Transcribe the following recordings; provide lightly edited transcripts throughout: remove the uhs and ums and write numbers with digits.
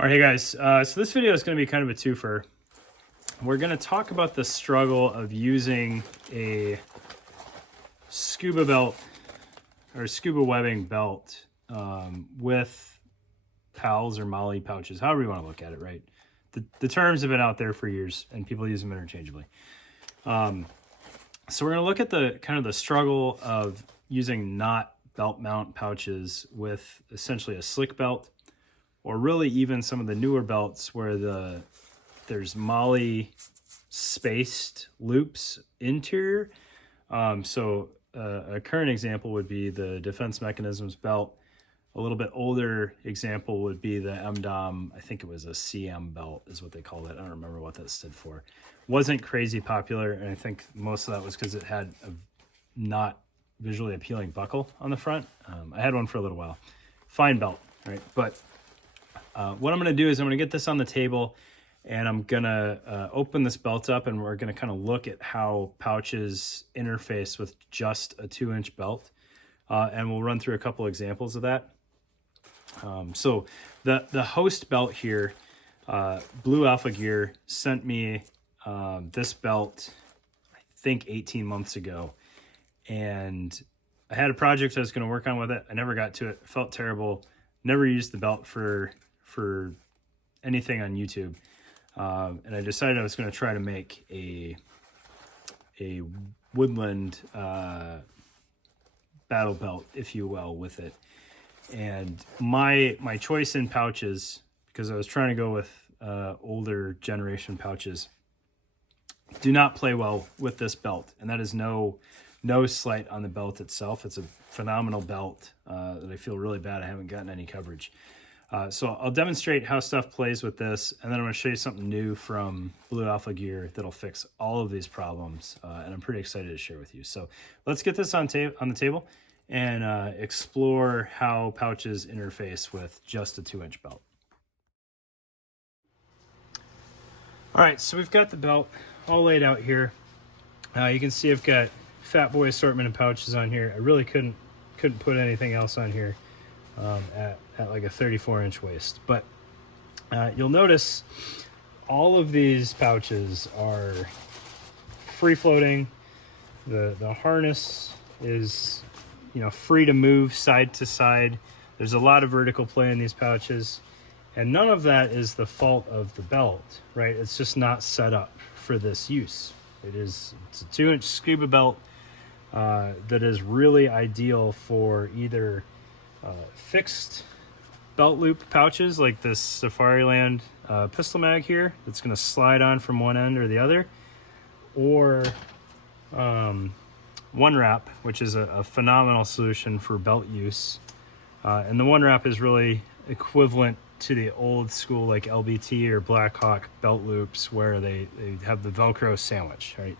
All right, hey guys. So this video is going to be kind of a twofer. We're going to talk about the struggle of using a scuba belt or scuba webbing belt with PALs or MOLLE pouches, however you want to look at it, right? The terms have been out there for years and people use them interchangeably. So we're going to look at the kind of the struggle of using not belt mount pouches with essentially a slick belt, or really even some of the newer belts where there's MOLLE spaced loops interior. A current example would be the Defense Mechanisms belt. A little bit older example would be the MDOM, I think it was a CM belt is what they called it. I don't remember what that stood for. Wasn't crazy popular, and I think most of that was because it had a not visually appealing buckle on the front. I had one for a little while. Fine belt, right? But what I'm going to do is I'm going to get this on the table and I'm going to open this belt up, and we're going to kind of look at how pouches interface with just a 2-inch belt. And we'll run through a couple examples of that. So the host belt here, Blue Alpha Gear sent me this belt, I think 18 months ago. And I had a project I was going to work on with it. I never got to it. Felt terrible. Never used the belt for anything on YouTube. And I decided I was going to try to make a woodland battle belt, if you will, with it. And my choice in pouches, because I was trying to go with older generation pouches, do not play well with this belt. And that is no slight on the belt itself. It's a phenomenal belt that I feel really bad I haven't gotten any coverage. So I'll demonstrate how stuff plays with this, and then I'm going to show you something new from Blue Alpha Gear that'll fix all of these problems, and I'm pretty excited to share with you. So let's get this on the table and explore how pouches interface with just a 2-inch belt. All right, so we've got the belt all laid out here. You can see I've got Fat Boy assortment of pouches on here. I really couldn't put anything else on here at like a 34-inch waist. But you'll notice all of these pouches are free-floating. The harness is, free to move side to side. There's a lot of vertical play in these pouches, and none of that is the fault of the belt, right? It's just not set up for this use. It's a 2-inch scuba belt that is really ideal for either fixed belt loop pouches like this Safariland pistol mag here that's going to slide on from one end or the other, or one wrap, which is a phenomenal solution for belt use. And the one wrap is really equivalent to the old school like LBT or Blackhawk belt loops where they have the Velcro sandwich, right?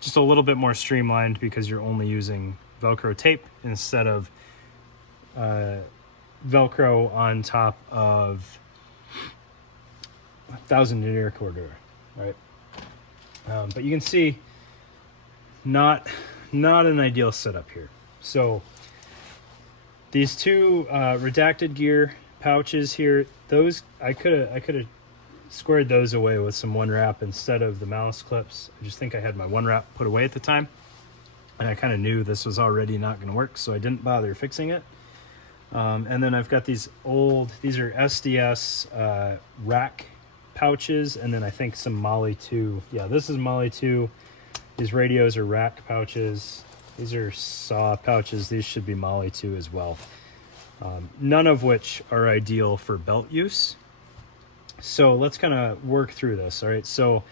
Just a little bit more streamlined because you're only using Velcro tape instead of Velcro on top of 1,000 denier cordura, right? But you can see not an ideal setup here. So these two redacted gear pouches here, those I could have squared those away with some one wrap instead of the malice clips. I just think I had my one wrap put away at the time, and I kind of knew this was already not going to work, so I didn't bother fixing it. And then I've got these are SDS rack pouches, and then I think some MOLLE 2. Yeah, this is MOLLE 2. These radios are rack pouches. These are saw pouches. These should be MOLLE 2 as well. None of which are ideal for belt use. So let's kind of work through this. All right, so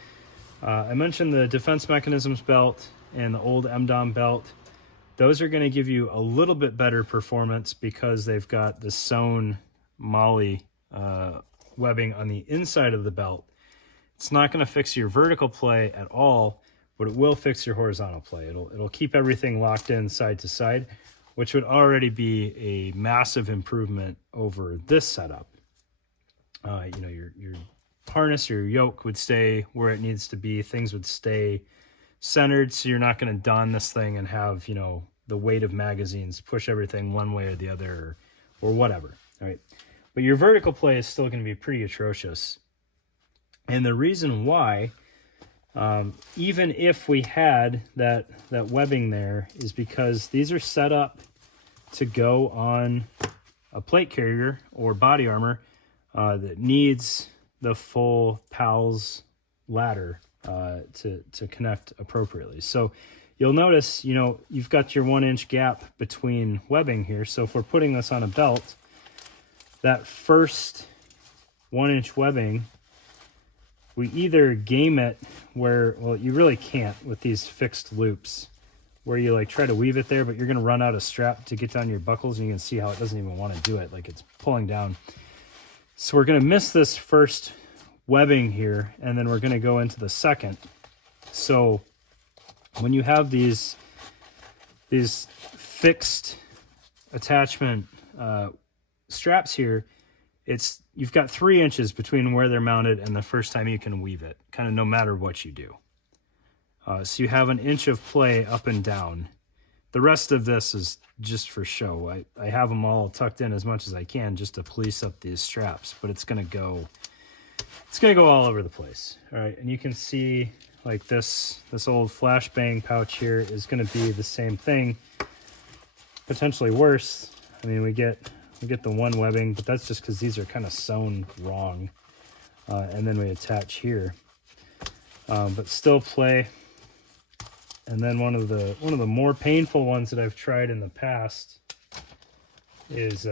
I mentioned the Defense Mechanisms belt and the old MDOM belt. Those are going to give you a little bit better performance because they've got the sewn MOLLE webbing on the inside of the belt. It's not going to fix your vertical play at all, but it will fix your horizontal play. It'll keep everything locked in side to side, which would already be a massive improvement over this setup. Your harness, your yoke would stay where it needs to be. Things would stay centered, so you're not going to don this thing and have, the weight of magazines push everything one way or the other, or whatever. All right. but your vertical play is still going to be pretty atrocious. And the reason why, even if we had that webbing there, is because these are set up to go on a plate carrier or body armor that needs the full PALS ladder to connect appropriately. So you'll notice, you know, you've got your 1 inch gap between webbing here. So if we're putting this on a belt, that first 1 inch webbing, we either game it where, well, you really can't with these fixed loops, where you like try to weave it there, but you're going to run out of strap to get down your buckles, and you can see how it doesn't even want to do it, like it's pulling down. So we're going to miss this first webbing here, and then we're going to go into the second. So when you have these fixed attachment straps here, you've got 3 inches between where they're mounted and the first time you can weave it, kind of no matter what you do. So you have 1 inch of play up and down. The rest of this is just for show. I have them all tucked in as much as I can just to police up these straps, but it's gonna go all over the place. All right, and you can see like this old flashbang pouch here is gonna be the same thing, potentially worse. I mean, we get the one webbing, but that's just because these are kind of sewn wrong. And then we attach here, but still play. And then one of the more painful ones that I've tried in the past is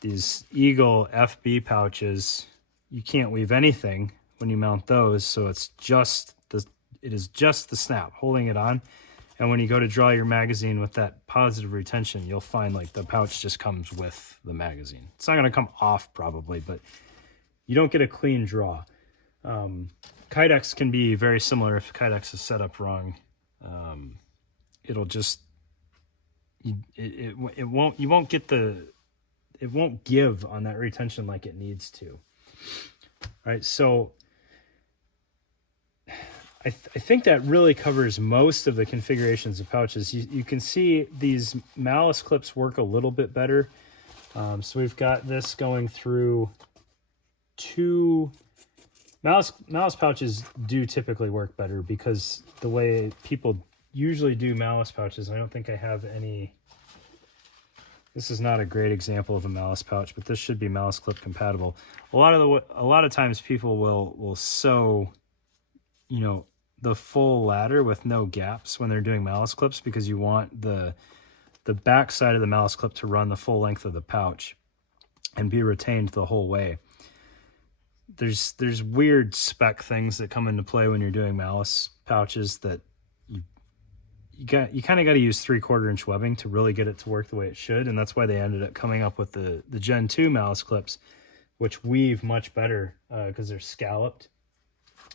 these Eagle FB pouches. You can't weave anything when you mount those, so it is just the snap holding it on. And when you go to draw your magazine with that positive retention, you'll find like the pouch just comes with the magazine. It's not going to come off probably, but you don't get a clean draw. Kydex can be very similar if Kydex is set up wrong. It'll just it won't give on that retention like it needs to. All right, so I think that really covers most of the configurations of pouches. You can see these malice clips work a little bit better. So we've got this going through two malice pouches do typically work better because the way people usually do malice pouches, I don't think I have any. This is not a great example of a malice pouch, but this should be malice clip compatible. A lot of times people will sew, you know, the full ladder with no gaps when they're doing malice clips because you want the back side of the malice clip to run the full length of the pouch and be retained the whole way. There's weird spec things that come into play when you're doing malice pouches that you kind of got to use 3/4 inch webbing to really get it to work the way it should, and that's why they ended up coming up with the Gen 2 malice clips, which weave much better because they're scalloped.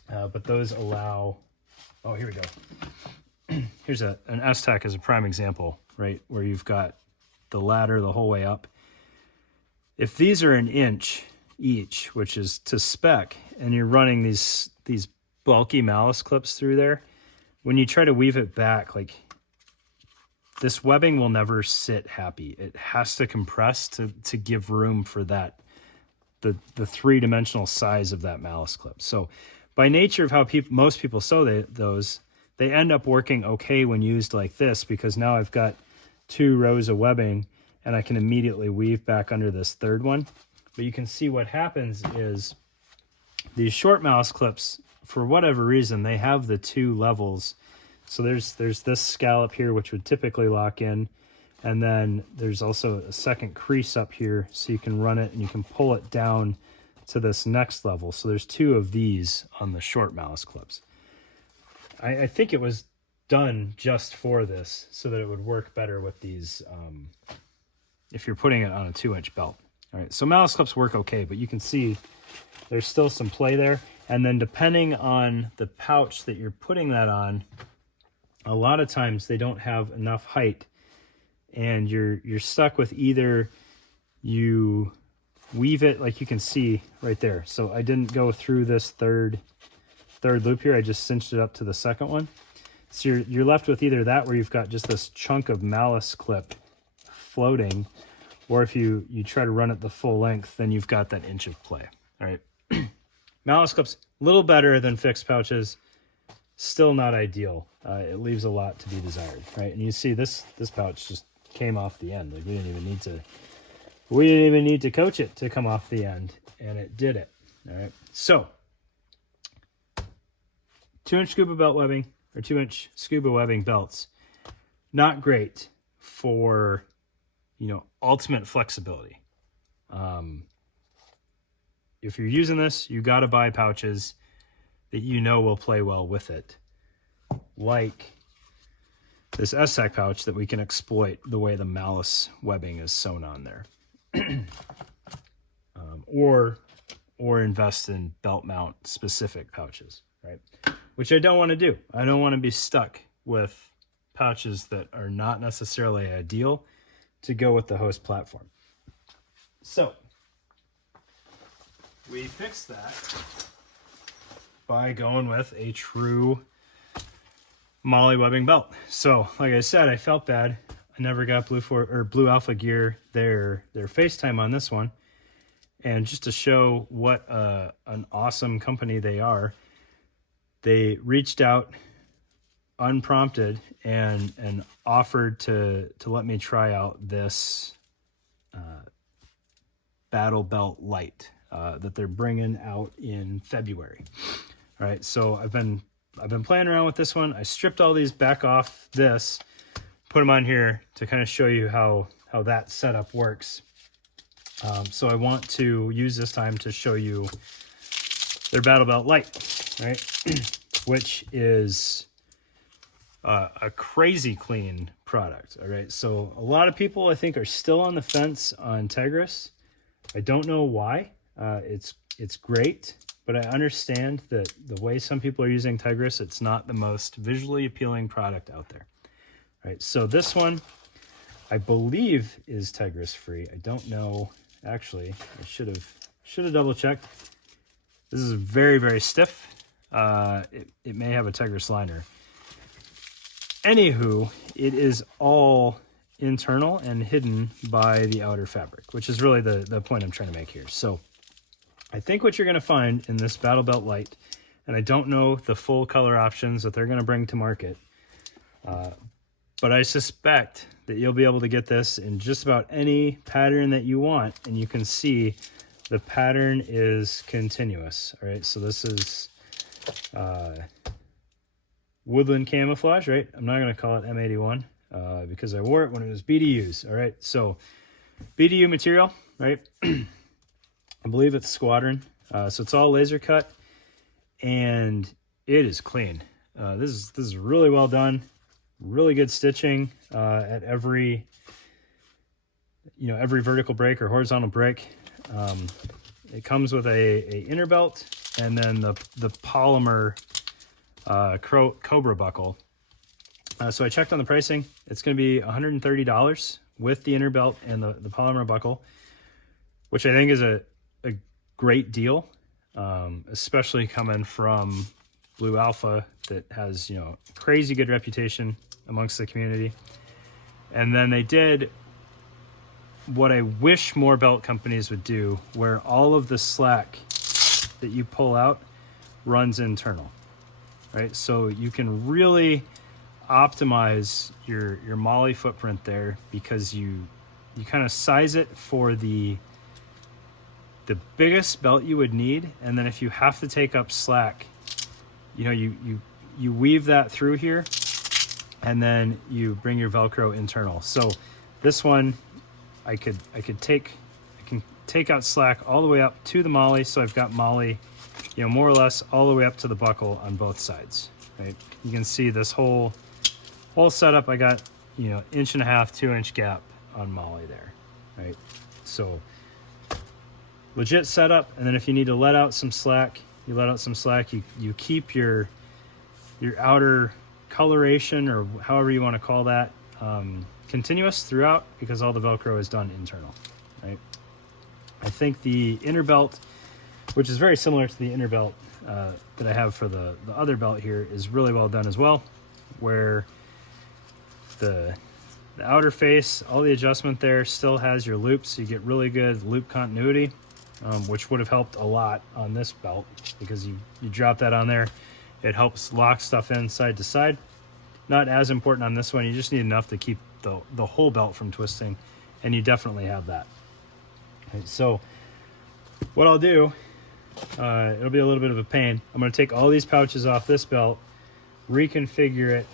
But those allow. Oh, here we go. Here's an S-Tack as a prime example, right, where you've got the ladder the whole way up. If these are 1 inch each, which is to spec, and you're running these bulky malice clips through there, when you try to weave it back, like this webbing will never sit happy. It has to compress to give room for that, the three-dimensional size of that malice clip. So by nature of how most people sew those, they end up working okay when used like this, because now I've got 2 rows of webbing and I can immediately weave back under this third one. But you can see what happens is these short malice clips, for whatever reason, they have the 2 levels. So there's this scallop here, which would typically lock in. And then there's also a second crease up here, so you can run it and you can pull it down to this next level. So there's 2 of these on the short malice clips. I think it was done just for this so that it would work better with these if you're putting it on a 2-inch belt. All right, so malice clips work okay, but you can see there's still some play there. And then depending on the pouch that you're putting that on, a lot of times they don't have enough height, and you're stuck with either you weave it, like you can see right there. So I didn't go through this third loop here. I just cinched it up to the second one. So you're left with either that, where you've got just this chunk of malice clip floating, or if you try to run it the full length, then you've got that inch of play. All right. Malice clips, a little better than fixed pouches, still not ideal. It leaves a lot to be desired, right? And you see this pouch just came off the end. Like we didn't even need to coach it to come off the end, and it did it. All right. So 2-inch scuba belt webbing or 2-inch scuba webbing belts, not great for, ultimate flexibility. If you're using this, you got to buy pouches that will play well with it, like this S-Tack pouch that we can exploit the way the Malice webbing is sewn on there. Or invest in belt mount specific pouches, right? Which I don't want to do. I don't want to be stuck with pouches that are not necessarily ideal to go with the host platform. So we fixed that by going with a true MOLLE webbing belt. So like I said, I felt bad. I never got Blue Alpha Gear their FaceTime on this one. And just to show what an awesome company they are, they reached out unprompted and offered to let me try out this Battle Belt Lite that they're bringing out in February. All right, so I've been playing around with this one. I stripped all these back off this, put them on here to kind of show you how that setup works. So I want to use this time to show you their Battle Belt Lite, right? Which is a crazy clean product. All right, so a lot of people I think are still on the fence on Tigris. I don't know why. It's great, but I understand that the way some people are using Tigris, it's not the most visually appealing product out there. All right, so this one I believe is Tigris free. I don't know. Actually, I should have double checked. This is very, very stiff. It may have a Tigris liner. Anywho, it is all internal and hidden by the outer fabric, which is really the point I'm trying to make here. So I think what you're going to find in this Battle Belt Lite, and I don't know the full color options that they're going to bring to market, but I suspect that you'll be able to get this in just about any pattern that you want, and you can see the pattern is continuous. All right, so this is woodland camouflage, right? I'm not going to call it M81 because I wore it when it was BDUs. All right, so BDU material, right? I believe it's Squadron, so it's all laser cut, and it is clean. This is really well done. Really good stitching at every vertical break or horizontal break. It comes with a inner belt and then the polymer Cobra buckle. So I checked on the pricing. It's going to be $130 with the inner belt and the polymer buckle, which I think is a great deal, especially coming from Blue Alpha that has crazy good reputation amongst the community. And then they did what I wish more belt companies would do, where all of the slack that you pull out runs internal, right? So you can really optimize your MOLLE footprint there, because you kind of size it for the biggest belt you would need, and then if you have to take up slack, you weave that through here, and then you bring your Velcro internal. So this one, I can take out slack all the way up to the MOLLE. So I've got MOLLE, more or less all the way up to the buckle on both sides. Right? You can see this whole setup. I got 1.5 inch, 2-inch gap on MOLLE there. Right? So legit setup. And then if you need to let out some slack, you let out some slack. You keep your outer coloration, or however you want to call that, continuous throughout, because all the Velcro is done internal, right? I think the inner belt, which is very similar to the inner belt that I have for the other belt here, is really well done as well, where the The outer face, all the adjustment there still has your loops, so you get really good loop continuity, which would have helped a lot on this belt because you drop that on there. It helps lock stuff in side to side. Not as important on this one. You just need enough to keep the whole belt from twisting, and you definitely have that. Okay, so what I'll do, it'll be a little bit of a pain. I'm going to take all these pouches off this belt, reconfigure it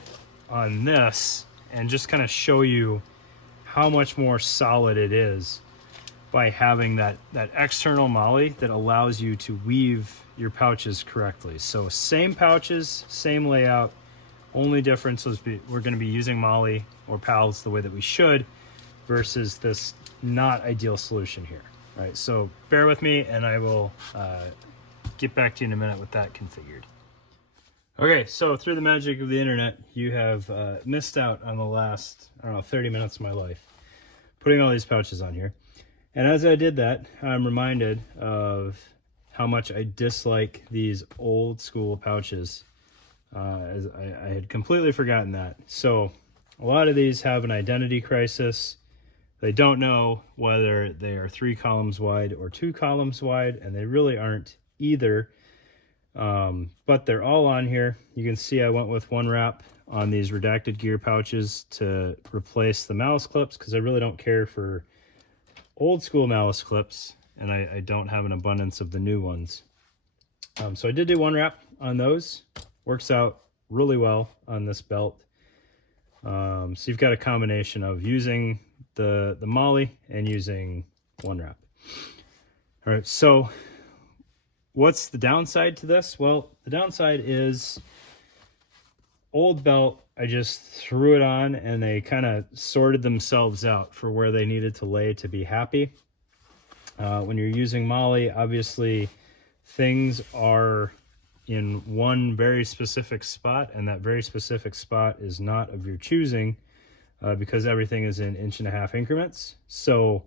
on this, and just kind of show you how much more solid it is by having that external MOLLE that allows you to weave your pouches correctly. So same pouches, same layout, only difference is we're going to be using MOLLE or PALs the way that we should versus this not ideal solution here. All right, so bear with me and I will get back to you in a minute with that configured. Okay, so through the magic of the internet, you have missed out on the last, I don't know, 30 minutes of my life putting all these pouches on here. And as I did that, I'm reminded of how much I dislike these old school pouches. As I had completely forgotten that. So a lot of these have an identity crisis. They don't know whether they are 3 columns wide or 2 columns wide, and they really aren't either. But they're all on here. You can see I went with 1 wrap on these redacted gear pouches to replace the malice clips because I really don't care for old school malice clips, and I don't have an abundance of the new ones. So I did do 1 wrap on those. Works out really well on this belt. So you've got a combination of using the MOLLE and using 1 wrap. All right, so what's the downside to this? Well, the downside is old belt, I just threw it on and they kind of sorted themselves out for where they needed to lay to be happy. When you're using MOLLE, obviously things are in one very specific spot, and that very specific spot is not of your choosing because everything is in 1.5 inch increments. So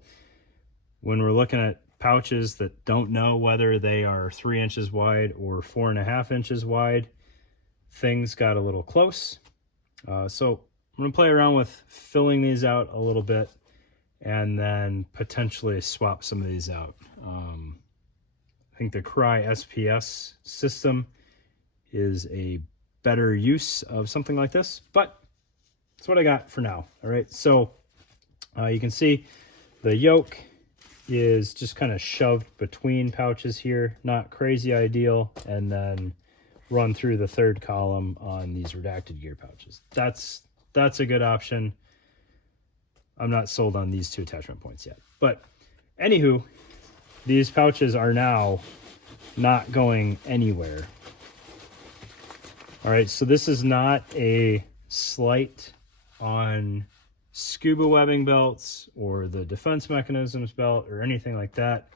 when we're looking at pouches that don't know whether they are 3 inches wide or 4.5 inches wide, things got a little close. So I'm gonna play around with filling these out a little bit and then potentially swap some of these out. I think the Cry SPS system is a better use of something like this, but that's what I got for now. All right, so you can see the yoke is just kind of shoved between pouches here, not crazy ideal, and then run through the 3rd column on these redacted gear pouches. That's a good option. I'm not sold on these 2 attachment points yet, but anywho, these pouches are now not going anywhere. All right, so this is not a slight on scuba webbing belts or the defense mechanisms belt or anything like that.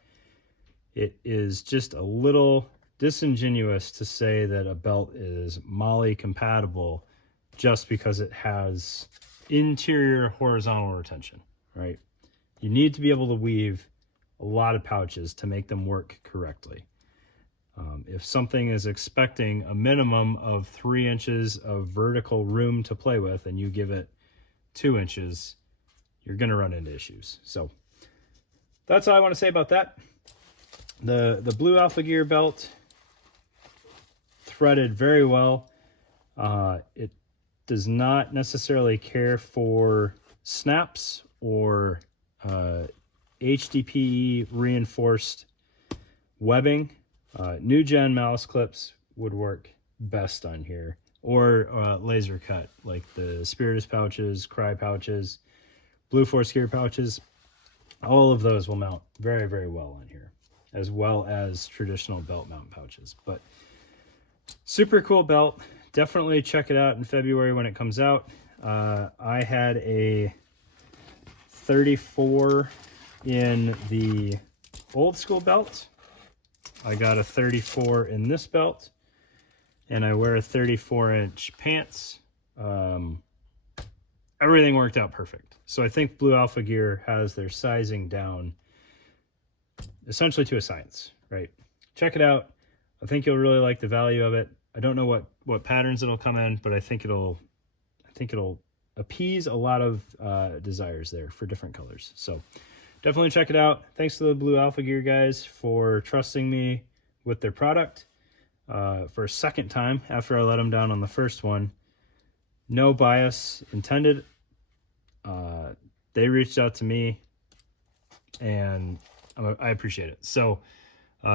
It is just a little disingenuous to say that a belt is MOLLE compatible just because it has interior horizontal retention, right? You need to be able to weave a lot of pouches to make them work correctly. If something is expecting a minimum of 3 inches of vertical room to play with and you give it 2 inches, you're going to run into issues. So that's all I want to say about that. The Blue Alpha Gear belt threaded very well. It does not necessarily care for snaps or HDPE reinforced webbing. New gen malice clips would work best on here, or laser cut like the Spiritus pouches, Cry pouches, Blue Force Gear pouches. All of those will mount very, very well on here, as well as traditional belt mount pouches. But super cool belt. Definitely check it out in February when it comes out. I had a 34 in the old school belt. I got a 34 in this belt, and I wear 34-inch pants. Everything worked out perfect. So I think Blue Alpha Gear has their sizing down essentially to a science, right? Check it out. I think you'll really like the value of it. I don't know what patterns it'll come in, but I think it'll appease a lot of desires there for different colors. So definitely check it out. Thanks to the Blue Alpha Gear guys for trusting me with their product for a second time after I let them down on the first one. No bias intended. They reached out to me, and I appreciate it. So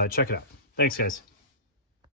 check it out. Thanks, guys.